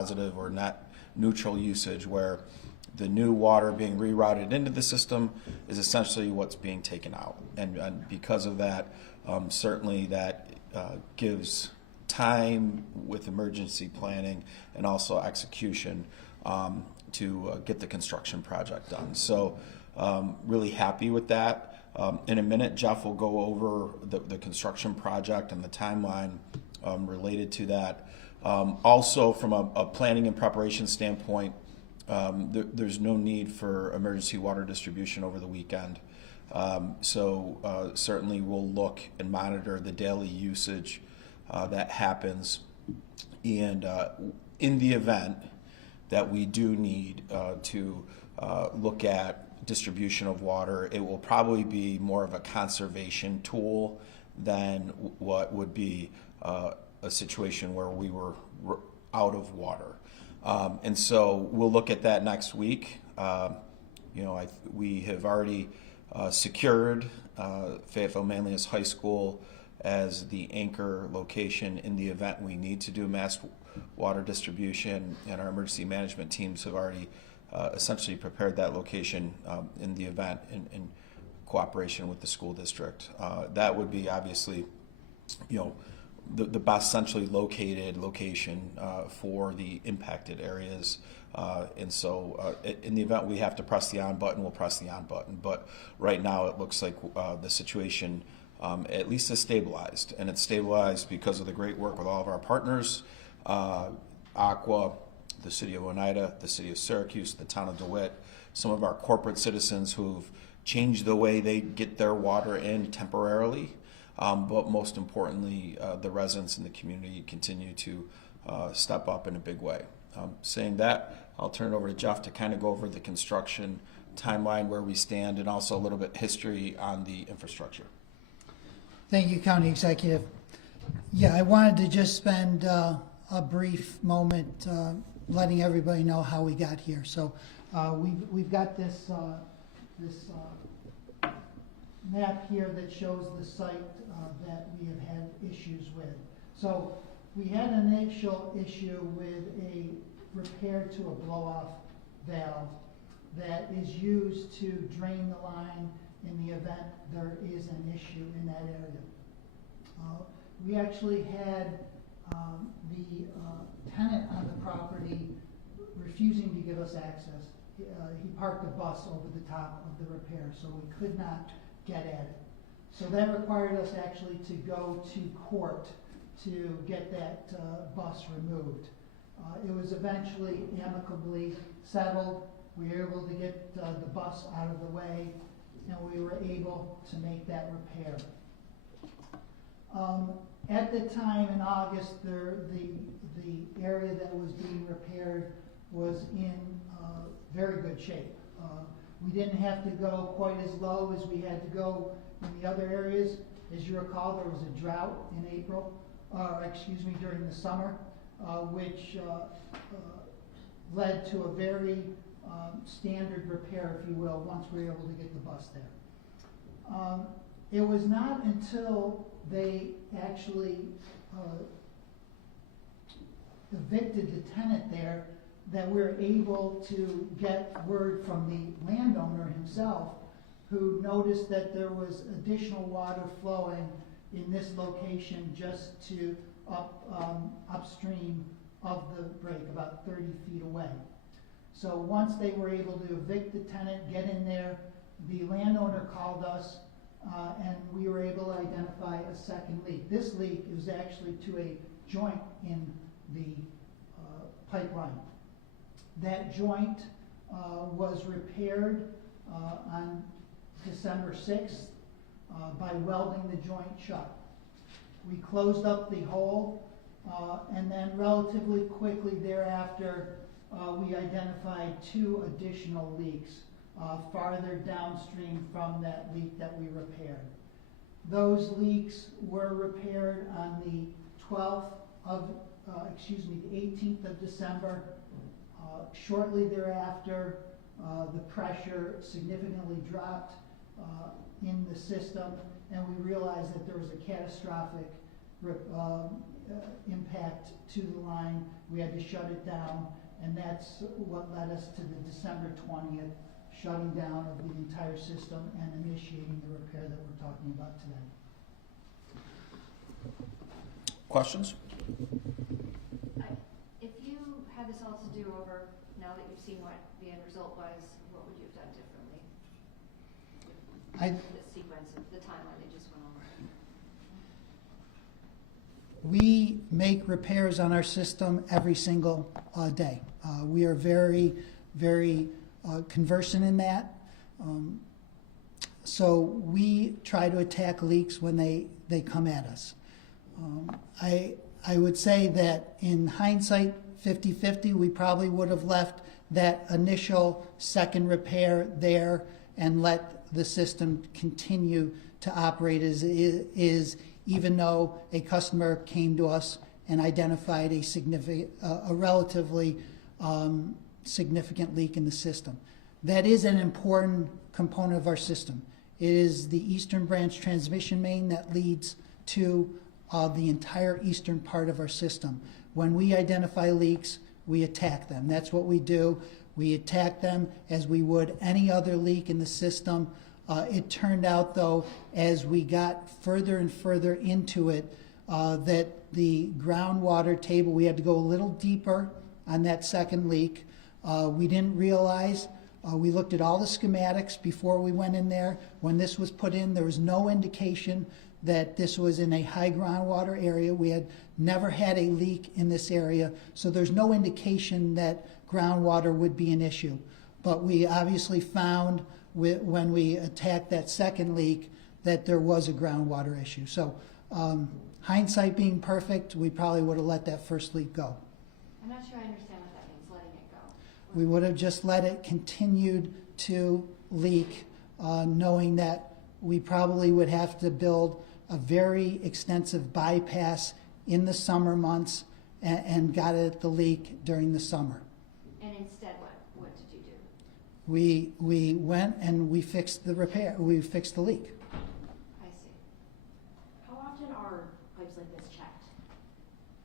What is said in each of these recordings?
positive or net neutral usage, where the new water being rerouted into the system is essentially what's being taken out. And because of that, certainly that gives time with emergency planning and also execution to get the construction project done. So really happy with that. In a minute, Jeff will go over the construction project and the timeline related to that. Also, from a planning and preparation standpoint, there's no need for emergency water distribution over the weekend. So certainly we'll look and monitor the daily usage that happens. And in the event that we do need to look at distribution of water, it will probably be more of a conservation tool than what would be a situation where we were out of water. And so we'll look at that next week. We have already secured Fayetteville Manlius High School as the anchor location in the event we need to do mass water distribution, and our emergency management teams have already essentially prepared that location in the event in cooperation with the school district. That would be obviously, the best centrally located location for the impacted areas. And so in the event we have to press the on button, we'll press the on button. But right now it looks like the situation at least is stabilized. And it's stabilized because of the great work with all of our partners, OWCA, the city of Oneida, the city of Syracuse, the town of DeWitt, some of our corporate citizens who've changed the way they get their water in temporarily. But most importantly, the residents in the community continue to step up in a big way. Saying that, I'll turn it over to Jeff to kind of go over the construction timeline, where we stand, and also a little bit history on the infrastructure. Thank you, County Executive. Yeah, I wanted to just spend a brief moment letting everybody know how we got here. So we've got this map here that shows the site that we have had issues with. So we had an initial issue with a repair to a blow-off valve that is used to drain the line in the event there is an issue in that area. We actually had the tenant on the property refusing to give us access. He parked a bus over the top of the repair, so we could not get at it. So that required us actually to go to court to get that bus removed. It was eventually amicably settled. We were able to get the bus out of the way, and we were able to make that repair. At the time in August, the area that was being repaired was in very good shape. We didn't have to go quite as low as we had to go in the other areas. As you recall, there was a drought in during the summer, which led to a very standard repair, if you will, once we were able to get the bus there. It was not until they actually evicted the tenant there that we were able to get word from the landowner himself, who noticed that there was additional water flowing in this location just to upstream of the break, about 30 feet away. So once they were able to evict the tenant, get in there, the landowner called us, and we were able to identify a second leak. This leak was actually to a joint in the pipeline. That joint was repaired on December 6th by welding the joint shut. We closed up the hole, and then relatively quickly thereafter, we identified 2 additional leaks farther downstream from that leak that we repaired. Those leaks were repaired on the 18th of December. Shortly thereafter, the pressure significantly dropped in the system, and we realized that there was a catastrophic impact to the line. We had to shut it down, and that's what led us to the December 20th shutting down of the entire system and initiating the repair that we're talking about today. Questions? If you had this all to do over, now that you've seen what the end result was, what would you have done differently? The sequence of the timeline they just went over. We make repairs on our system every single day. We are very, very conversant in that. So we try to attack leaks when they come at us. I would say that in hindsight, 50-50, we probably would have left that initial second repair there and let the system continue to operate as it is, even though a customer came to us and identified a relatively significant leak in the system. That is an important component of our system. It is the eastern branch transmission main that leads to the entire eastern part of our system. When we identify leaks, we attack them. That's what we do. We attack them as we would any other leak in the system. It turned out, though, as we got further and further into it, that the groundwater table, we had to go a little deeper on that second leak. We didn't realize, we looked at all the schematics before we went in there. When this was put in, there was no indication that this was in a high groundwater area. We had never had a leak in this area, so there's no indication that groundwater would be an issue. But we obviously found when we attacked that second leak that there was a groundwater issue. So hindsight being perfect, we probably would have let that first leak go. I'm not sure I understand what that means, letting it go. We would have just let it continue to leak, knowing that we probably would have to build a very extensive bypass in the summer months and got at the leak during the summer. And instead, what did you do? We went and we fixed the repair. We fixed the leak. I see. How often are pipes like this checked?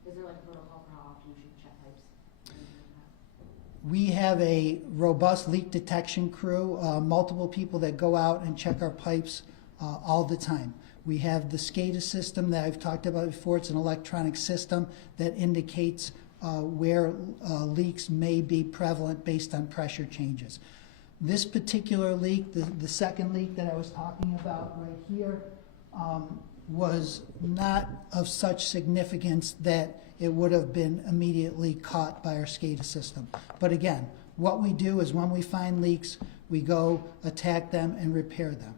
Is there like a protocol for how often you should check pipes? We have a robust leak detection crew, multiple people that go out and check our pipes all the time. We have the SCADA system that I've talked about before. It's an electronic system that indicates where leaks may be prevalent based on pressure changes. This particular leak, the second leak that I was talking about right here, was not of such significance that it would have been immediately caught by our SCADA system. But again, what we do is when we find leaks, we go attack them and repair them.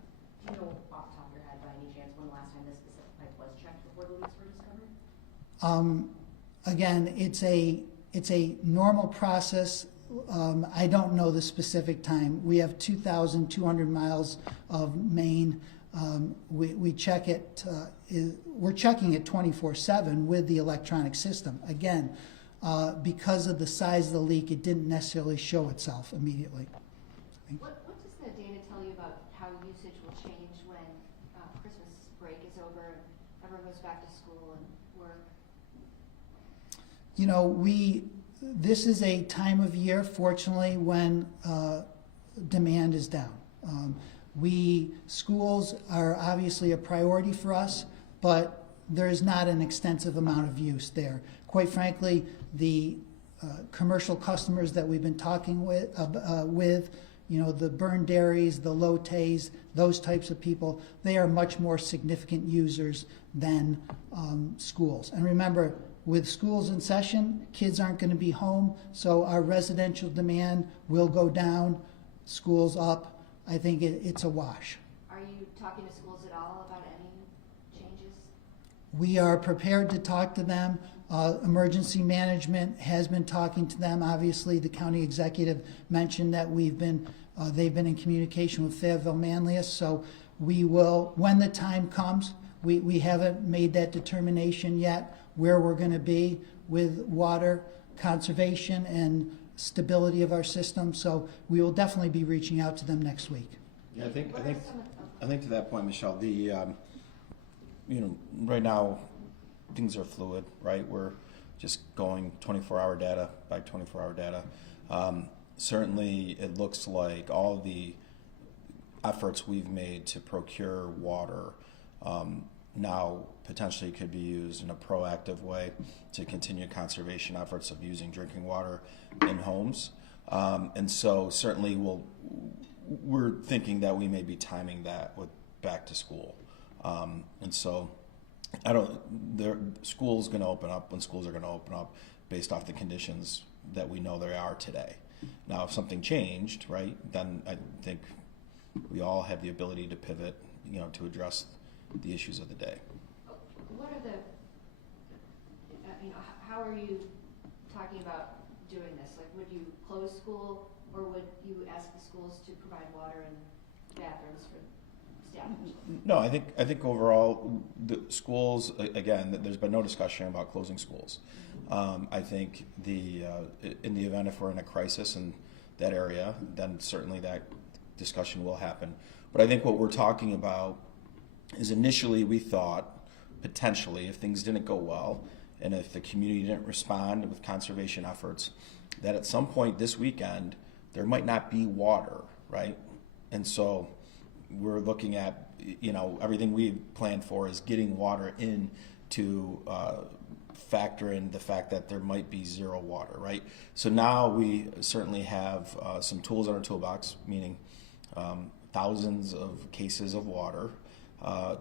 Do you know off the top of your head by any chance when the last time this specific pipe was checked before the leaks were discovered? Again, it's a normal process. I don't know the specific time. We have 2,200 miles of main. We check it. We're checking it 24/7 with the electronic system. Again, because of the size of the leak, it didn't necessarily show itself immediately. What does the data tell you about how usage will change when Christmas break is over and everyone goes back to school and work? You know, this is a time of year, fortunately, when demand is down. Schools are obviously a priority for us, but there is not an extensive amount of use there. Quite frankly, the commercial customers that we've been talking with, you know, the Burn Dairies, the Lottes, those types of people, they are much more significant users than schools. And remember, with schools in session, kids aren't going to be home, so our residential demand will go down, schools up. I think it's a wash. Are you talking to schools at all about any changes? We are prepared to talk to them. Emergency management has been talking to them. Obviously, the county executive mentioned that they've been in communication with Fayetteville Manlius, so we will, when the time comes, we haven't made that determination yet where we're going to be with water conservation and stability of our system, so we will definitely be reaching out to them next week. Yeah, I think to that point, Michelle, the you know, right now things are fluid, right? We're just going 24-hour data by 24-hour data. Certainly, it looks like all the efforts we've made to procure water now potentially could be used in a proactive way to continue conservation efforts of using drinking water in homes. And so certainly we're thinking that we may be timing that with back to school. And so school's going to open up when schools are going to open up based off the conditions that we know there are today. Now, if something changed, right, then I think we all have the ability to pivot, to address the issues of the day. What are how are you talking about doing this? Like, would you close school, or would you ask the schools to provide water and bathrooms for staff? No, I think overall the schools, again, there's been no discussion about closing schools. I think in the event if we're in a crisis in that area, then certainly that discussion will happen. But I think what we're talking about is initially we thought potentially if things didn't go well and if the community didn't respond with conservation efforts, that at some point this weekend there might not be water, right? And so we're looking at, everything we planned for is getting water in to factor in the fact that there might be zero water, right? So now we certainly have some tools in our toolbox, meaning thousands of cases of water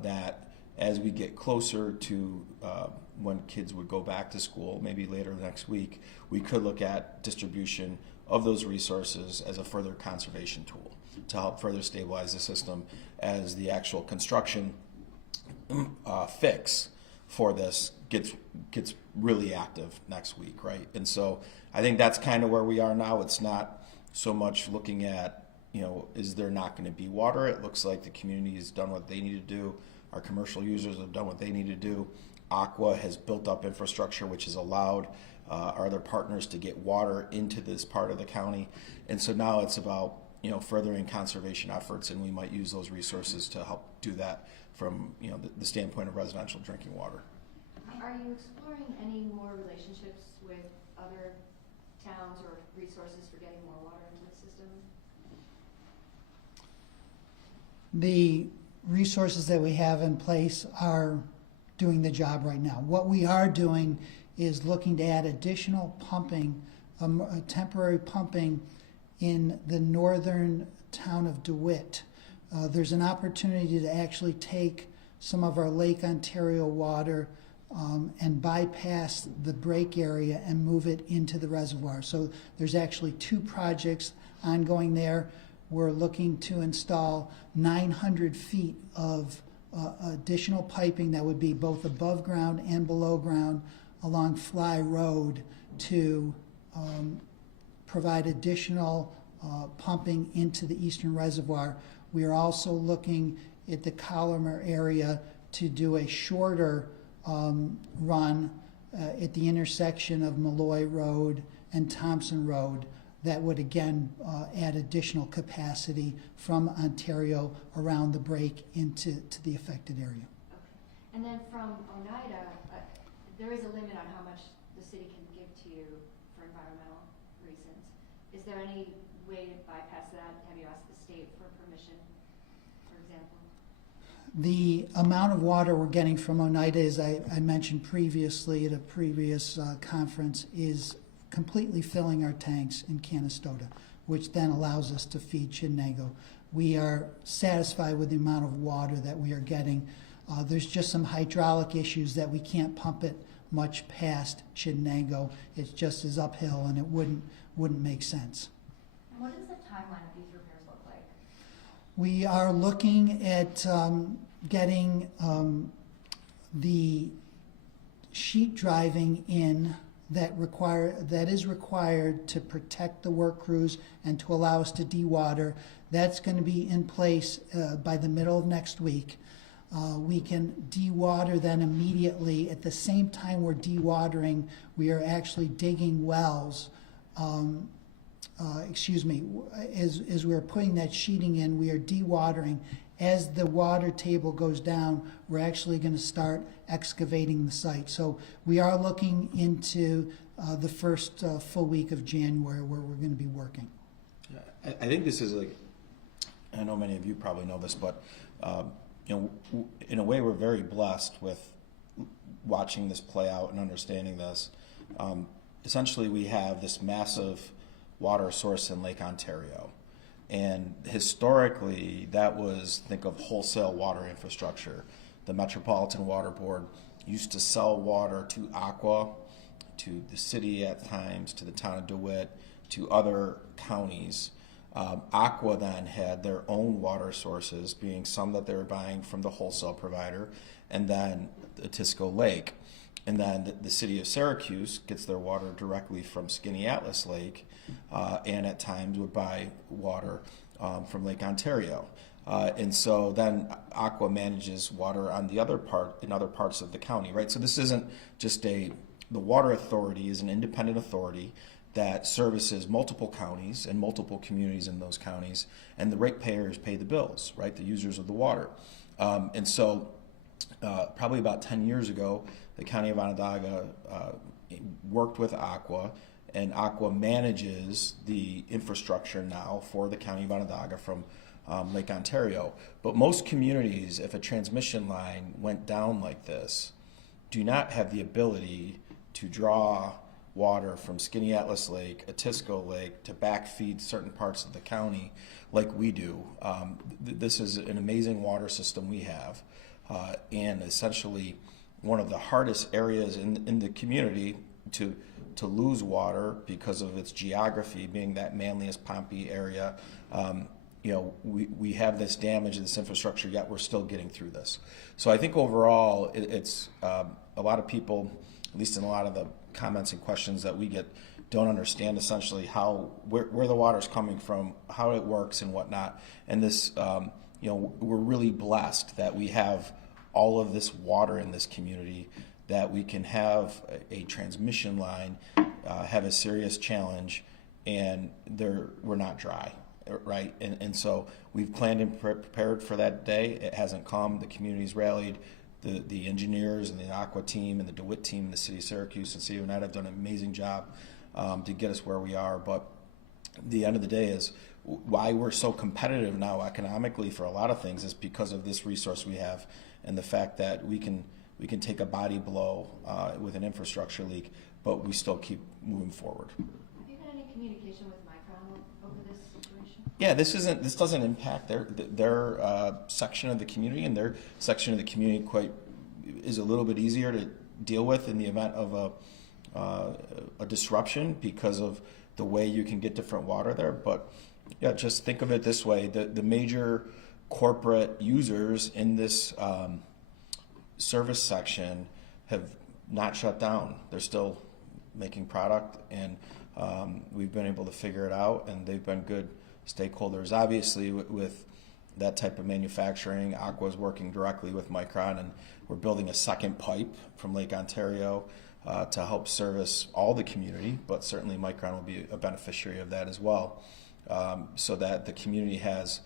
that as we get closer to when kids would go back to school, maybe later next week, we could look at distribution of those resources as a further conservation tool to help further stabilize the system as the actual construction fix for this gets really active next week, right? And so I think that's kind of where we are now. It's not so much looking at, is there not going to be water? It looks like the community has done what they need to do. Our commercial users have done what they need to do. OWCA has built up infrastructure which has allowed our other partners to get water into this part of the county. And so now it's about, furthering conservation efforts, and we might use those resources to help do that from, the standpoint of residential drinking water. Are you exploring any more relationships with other towns or resources for getting more water into the system? The resources that we have in place are doing the job right now. What we are doing is looking to add additional pumping, temporary pumping in the northern town of DeWitt. There's an opportunity to actually take some of our Lake Ontario water and bypass the break area and move it into the reservoir. So there's actually 2 projects ongoing there. We're looking to install 900 feet of additional piping that would be both above ground and below ground along Fly Road to provide additional pumping into the eastern reservoir. We are also looking at the Collimer area to do a shorter run at the intersection of Malloy Road and Thompson Road that would again add additional capacity from Ontario around the break into the affected area. Okay. And then from Oneida, there is a limit on how much the city can give to you for environmental reasons. Is there any way to bypass that? Have you asked the state for permission, for example? The amount of water we're getting from Oneida, as I mentioned previously at a previous conference, is completely filling our tanks in Canastota, which then allows us to feed Chinnego. We are satisfied with the amount of water that we are getting. There's just some hydraulic issues that we can't pump it much past Chinnego. It's just as uphill, and it wouldn't make sense. And what does the timeline of these repairs look like? We are looking at getting the sheet driving in that is required to protect the work crews and to allow us to dewater. That's going to be in place by the middle of next week. We can dewater then immediately. At the same time we're dewatering, we are actually digging wells. As we're putting that sheeting in, we are dewatering as the water table goes down, we're actually going to start excavating the site. So we are looking into the first full week of January where we're going to be working. I think this is like, I know many of you probably know this, but in a way we're very blessed with watching this play out and understanding this. Essentially, we have this massive water source in Lake Ontario. And historically, that was, think of wholesale water infrastructure. The Metropolitan Water Board used to sell water to OWCA, to the city at times, to the town of DeWitt, to other counties. OWCA then had their own water sources, being some that they were buying from the wholesale provider, and then the Cicero Lake. And then the city of Syracuse gets their water directly from Skaneateles Lake, and at times would buy water from Lake Ontario. And so then OWCA manages water on the other part, in other parts of the county, right? So this isn't just the water authority is an independent authority that services multiple counties and multiple communities in those counties, and the ratepayers pay the bills, right? The users of the water. And so probably about 10 years ago, the County of Onondaga worked with OWCA, and OWCA manages the infrastructure now for the County of Onondaga from Lake Ontario. But most communities, if a transmission line went down like this, do not have the ability to draw water from Skaneateles Lake, Cicero Lake, to backfeed certain parts of the county like we do. This is an amazing water system we have, and essentially one of the hardest areas in the community to lose water because of its geography, being that Manlius-Pompey area. We have this damage in this infrastructure, yet we're still getting through this. So I think overall, it's a lot of people, at least in a lot of the comments and questions that we get, don't understand essentially where the water is coming from, how it works, and whatnot. And this, we're really blessed that we have all of this water in this community, that we can have a transmission line have a serious challenge, and we're not dry, right? And so we've planned and prepared for that day. It hasn't come. The community's rallied. The engineers and the OWCA team and the DeWitt team and the city of Syracuse and city of Oneida have done an amazing job to get us where we are. But the end of the day is why we're so competitive now economically for a lot of things is because of this resource we have, and the fact that we can take a body blow with an infrastructure leak, but we still keep moving forward. Have you had any communication with Micron over this situation? Yeah, this doesn't impact their section of the community, and their section of the community is a little bit easier to deal with in the event of a disruption because of the way you can get different water there. But yeah, just think of it this way: the major corporate users in this service section have not shut down. They're still making product, and we've been able to figure it out, and they've been good stakeholders. Obviously, with that type of manufacturing, OWCA is working directly with Micron, and we're building a second pipe from Lake Ontario to help service all the community, but certainly Micron will be a beneficiary of that as well, so that the community has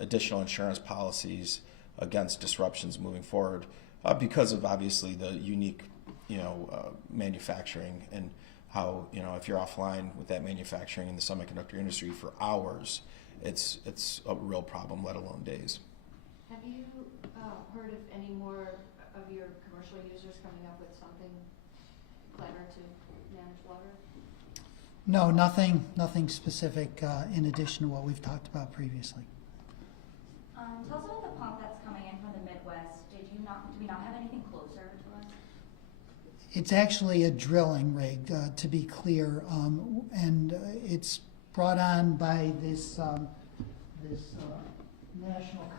additional insurance policies against disruptions moving forward because of obviously the unique manufacturing, and how if you're offline with that manufacturing in the semiconductor industry for hours, it's a real problem, let alone days. Have you heard of any more of your commercial users coming up with something clever to manage water? No, nothing specific in addition to what we've talked about previously. Tell us about the pump that's coming in from the Midwest. Do we not have anything closer to us? It's actually a drilling rig, to be clear, and it's brought on by this national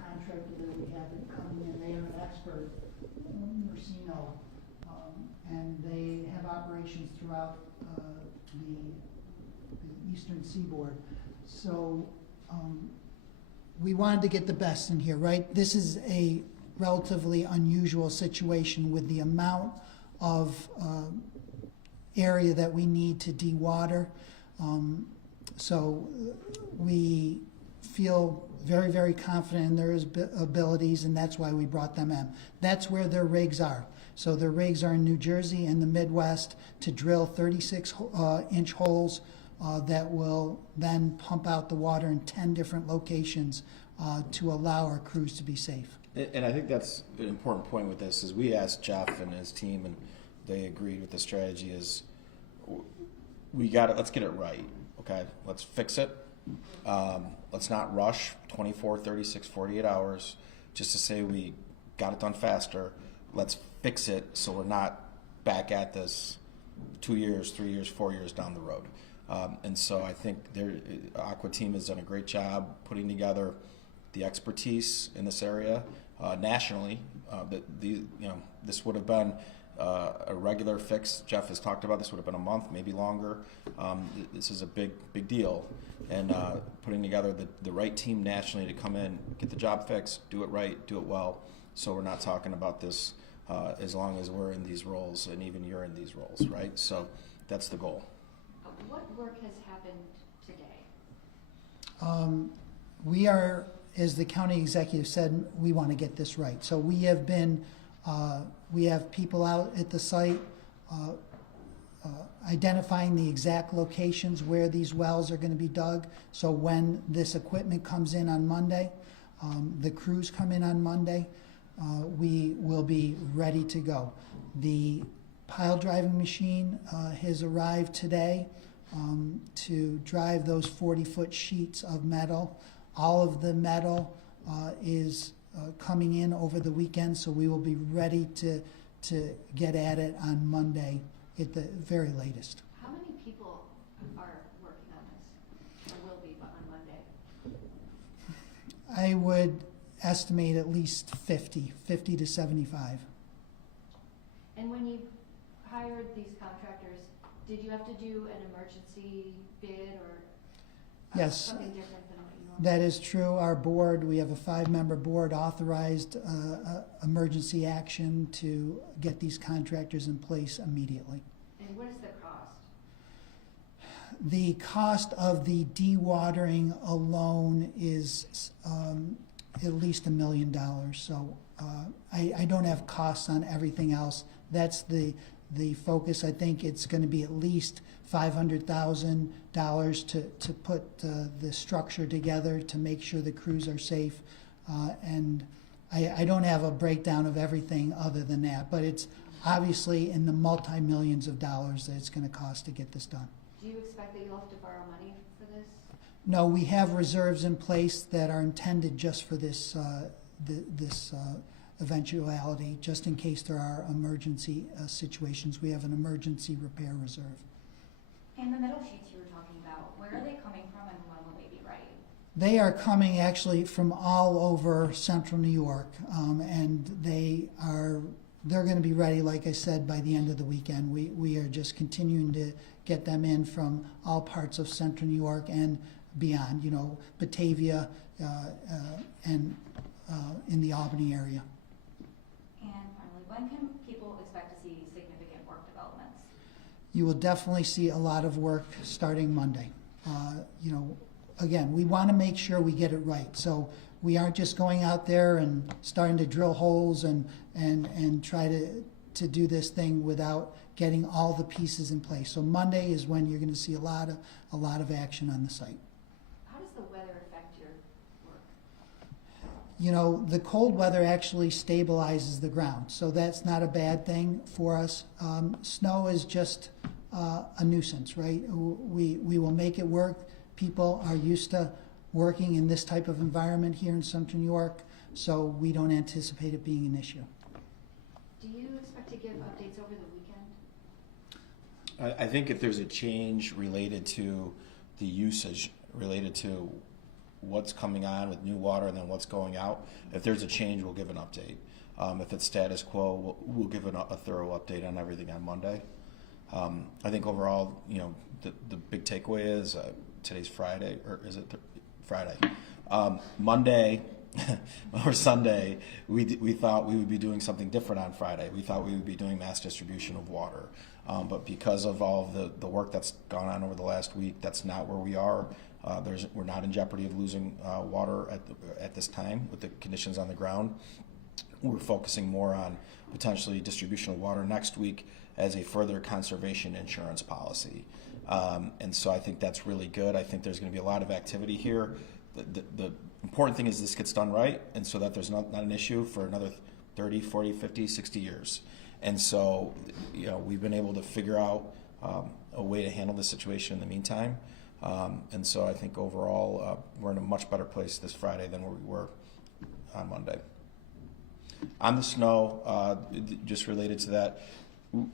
contractor that we have coming in. They are an expert, Mercino, and they have operations throughout the eastern seaboard. So we wanted to get the best in here, right? This is a relatively unusual situation with the amount of area that we need to dewater. So we feel very, very confident in their abilities, and that's why we brought them in. That's where their rigs are. So their rigs are in New Jersey and the Midwest to drill 36-inch holes that will then pump out the water in 10 different locations to allow our crews to be safe. And I think that's an important point with this is we asked Jeff and his team, and they agreed with the strategy is let's get it right, okay? Let's fix it. Let's not rush 24, 36, 48 hours just to say we got it done faster. Let's fix it so we're not back at this 2 years, 3 years, 4 years down the road. And so I think their Aqua team has done a great job putting together the expertise in this area nationally. This would have been a regular fix. Jeff has talked about this would have been a month, maybe longer. This is a big deal, and putting together the right team nationally to come in, get the job fixed, do it right, do it well. So we're not talking about this as long as we're in these roles, and even you're in these roles, right? So that's the goal. What work has happened today? We are, as the county executive said, we want to get this right. So we have been, we have people out at the site identifying the exact locations where these wells are going to be dug. So when this equipment comes in on Monday, the crews come in on Monday, we will be ready to go. The pile driving machine has arrived today to drive those 40-foot sheets of metal. All of the metal is coming in over the weekend, so we will be ready to get at it on Monday at the very latest. How many people are working on this, or will be on Monday? I would estimate at least 50 to 75. And when you hired these contractors, did you have to do an emergency bid or Yes. something different than what you normally? That is true. Our board, we have a 5-member board, authorized emergency action to get these contractors in place immediately. And what is the cost? The cost of the dewatering alone is at least $1 million. So I don't have costs on everything else. That's the focus. I think it's going to be at least $500,000 to put the structure together to make sure the crews are safe. And I don't have a breakdown of everything other than that, but it's obviously in the multi-millions of dollars that it's going to cost to get this done. Do you expect that you'll have to borrow money for this? No, we have reserves in place that are intended just for this eventuality, just in case there are emergency situations. We have an emergency repair reserve. And the metal sheets you were talking about, where are they coming from and when will they be ready? They are coming actually from all over central New York, and they're going to be ready, like I said, by the end of the weekend. We are just continuing to get them in from all parts of central New York and beyond, Batavia and in the Albany area. And finally, when can people expect to see significant work developments? You will definitely see a lot of work starting Monday. Again, we want to make sure we get it right. So we aren't just going out there and starting to drill holes and try to do this thing without getting all the pieces in place. So Monday is when you're going to see a lot of action on the site. How does the weather affect your work? The cold weather actually stabilizes the ground, so that's not a bad thing for us. Snow is just a nuisance, right? We will make it work. People are used to working in this type of environment here in central New York, so we don't anticipate it being an issue. Do you expect to give updates over the weekend? I think if there's a change related to the usage, related to what's coming on with new water and then what's going out, if there's a change, we'll give an update. If it's status quo, we'll give a thorough update on everything on Monday. I think overall, the big takeaway is today's Friday, or is it Friday? Monday, or Sunday, we thought we would be doing something different on Friday. We thought we would be doing mass distribution of water. But because of all of the work that's gone on over the last week, that's not where we are. We're not in jeopardy of losing water at this time with the conditions on the ground. We're focusing more on potentially distribution of water next week as a further conservation insurance policy. And so I think that's really good. I think there's going to be a lot of activity here. The important thing is this gets done right, and so that there's not an issue for another 30, 40, 50, 60 years. And so, we've been able to figure out a way to handle the situation in the meantime. And so I think overall, we're in a much better place this Friday than where we were on Monday. On the snow, just related to that,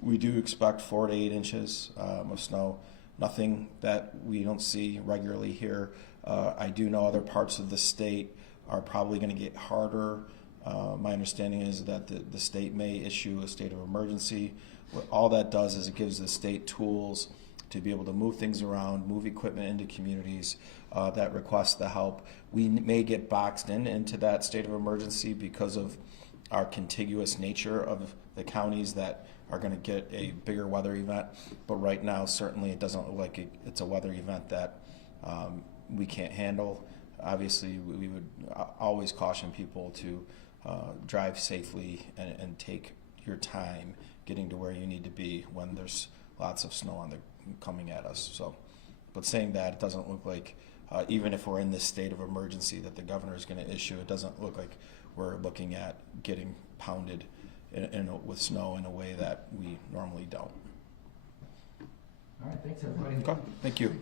we do expect 4 to 8 inches of snow. Nothing that we don't see regularly here. I do know other parts of the state are probably going to get harder. My understanding is that the state may issue a state of emergency. What all that does is it gives the state tools to be able to move things around, move equipment into communities that request the help. We may get boxed into that state of emergency because of our contiguous nature of the counties that are going to get a bigger weather event. But right now, certainly it doesn't look like it's a weather event that we can't handle. Obviously, we would always caution people to drive safely and take your time getting to where you need to be when there's lots of snow coming at us. So, but saying that, it doesn't look like, even if we're in this state of emergency that the governor is going to issue, it doesn't look like we're looking at getting pounded with snow in a way that we normally don't. All right, thanks everybody. Okay, thank you.